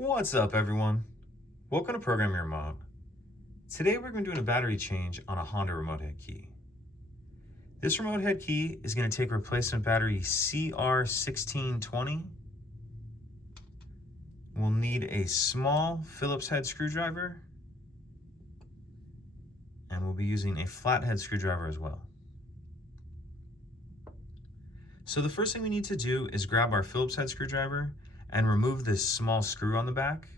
What's up, everyone? Welcome to Program Your Remote. Today we're going to do a battery change on a Honda remote head key. This remote head key is going to take replacement battery CR1620. We'll need a small Phillips head screwdriver, and we'll be using a flathead screwdriver as well. So the first thing we need to do is grab our Phillips head screwdriver and remove this small screw on the back.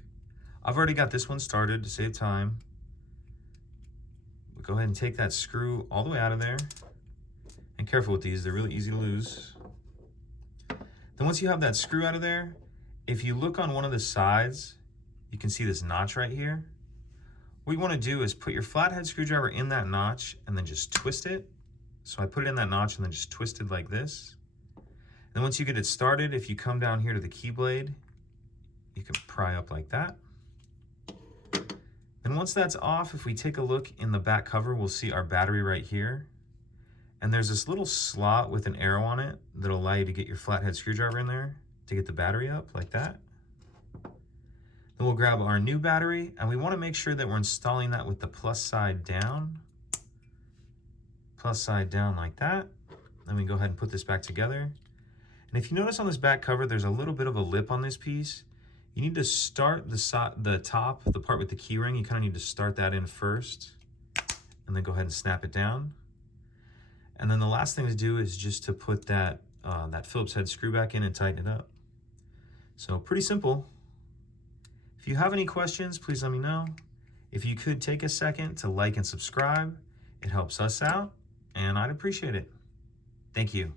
I've already got this one started to save time. We'll go ahead and take that screw all the way out of there. And careful with these, they're really easy to lose. Then once you have that screw out of there, if you look on one of the sides, you can see this notch right here. What you want to do is put your flathead screwdriver in that notch and then just twist it. So I put it in that notch and then just twist it like this. Then once you get it started, if you come down here to the key blade, you can pry up like that. And once that's off, if we take a look in the back cover, we'll see our battery right here. And there's this little slot with an arrow on it that'll allow you to get your flathead screwdriver in there to get the battery up like that. Then we'll grab our new battery, and we want to make sure that we're installing that with the plus side down like that. Then we go ahead and put this back together. And if you notice on this back cover, there's a little bit of a lip on this piece. You need to start the top, the part with the key ring, you kind of need to start that in first, and then go ahead and snap it down. And then the last thing to do is just to put that Phillips head screw back in and tighten it up. So pretty simple. If you have any questions, please let me know. If you could take a second to like and subscribe, it helps us out, and I'd appreciate it. Thank you.